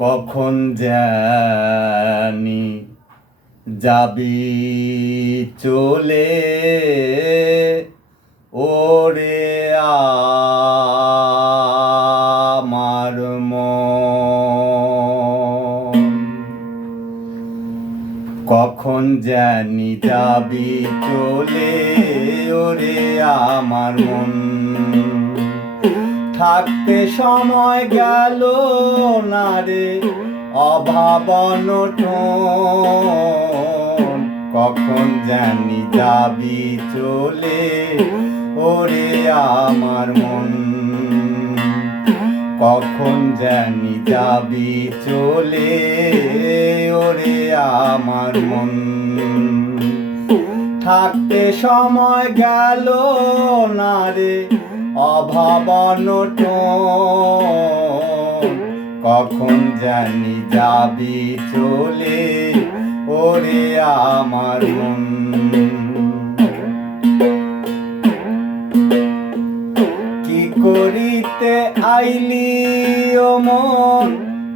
কখন জানি যাবি চলে ওরে আমার মন। কখন জানি যাবি চলে ওরে আমার মন। থাকতে সময় গেল না রে অভাব অনটন। কখন জানি যাবি চলে ওরে আমার মন। কখন জানি যাবি চলে ওরে আমার মন। থাকতে সময় গেল না রে অভাব অনটন। কখন জানি যাবি চলে ওরে আমার মন। কি করিতে আইলি ও মন,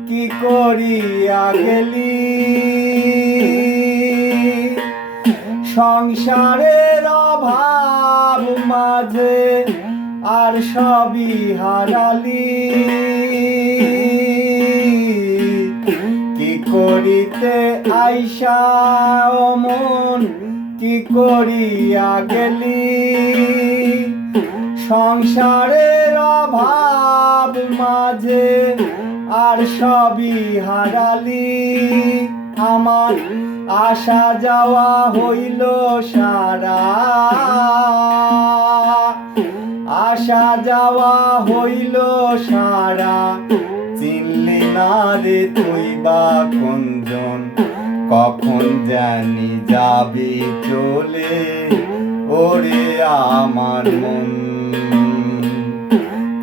কি করিয়া গেলি? সংসারের অভাব মাঝে আর সবই হারালি। কি করিতে আইসা ও মন, কি করিয়া গেলি? সংসারের অভাব মাঝে আর সবই হারালি। আমার আসা যাওয়া হইল সারা, আসা যাওয়া হইল সারা। চিনলি না রে তুই বা কোনজন? কখন জানি যাবি চলে ওরে আমার মন।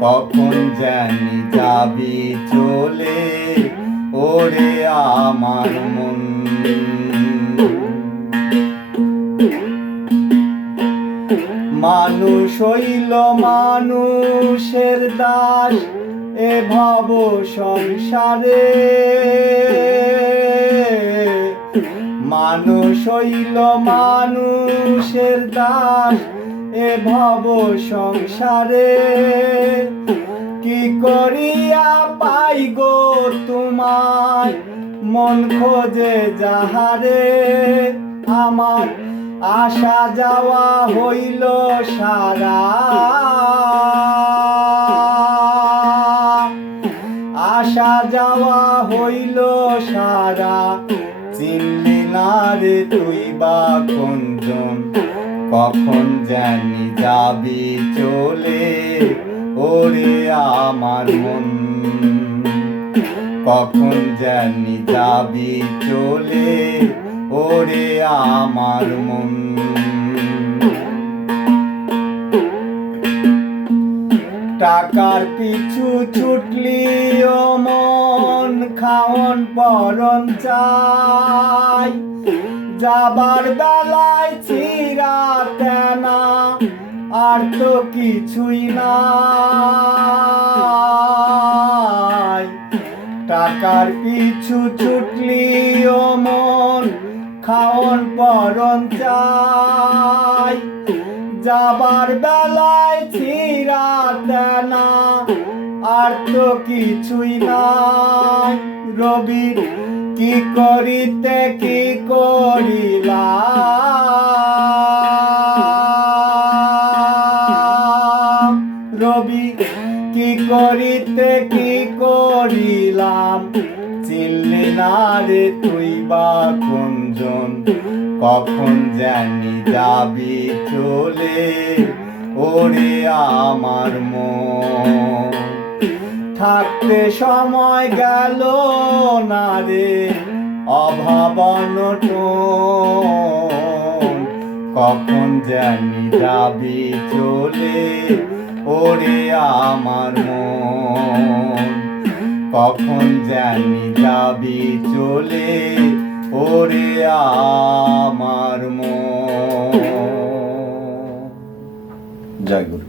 কখন জানি যাবি চলে ওরে আমার মন। মানুষ হইল মানুষের দাস এ ভব সংসারে। মানুষ হইল মানুষের দাস এ ভব সংসারে। কি করিয়া পাই গো তোমায় মন খোঁজে যাহারে। আমার আসা যাওয়া হইল সারা, আসা যাওয়া হইল সারা। চিনলি না রে তুই বা কোনজন? কখন জানি যাবি চলে ওরে আমার মন। কখন জানি যাবি চলে ওরে আমার মন। টাকার পিছু ছুটলি ও মন, খাওন পরন চাই। যাবার বেলায় ছিঁড়া তেনা আর তো কিছুই নাই। টাকার পিছু ছুটলি ও মন, খাওন পরন চাই। যাবার বেলায় ছিঁড়া তেনা আর তো কিছুই নাই। রবির কি করিতে কি করিলাম? রবি কি করিতে কি করিলাম? চিনলি না রে তুই বা কোনজন? কখন জানি যাবি চলে ওরে আমার মন। থাকতে সময় গেল না রে অভাব অনটন। কখন জানি যাবি চলে ওরে আমার মন। কখন জানি যাবি চলে ওরে আমার মন। জয় গুরু।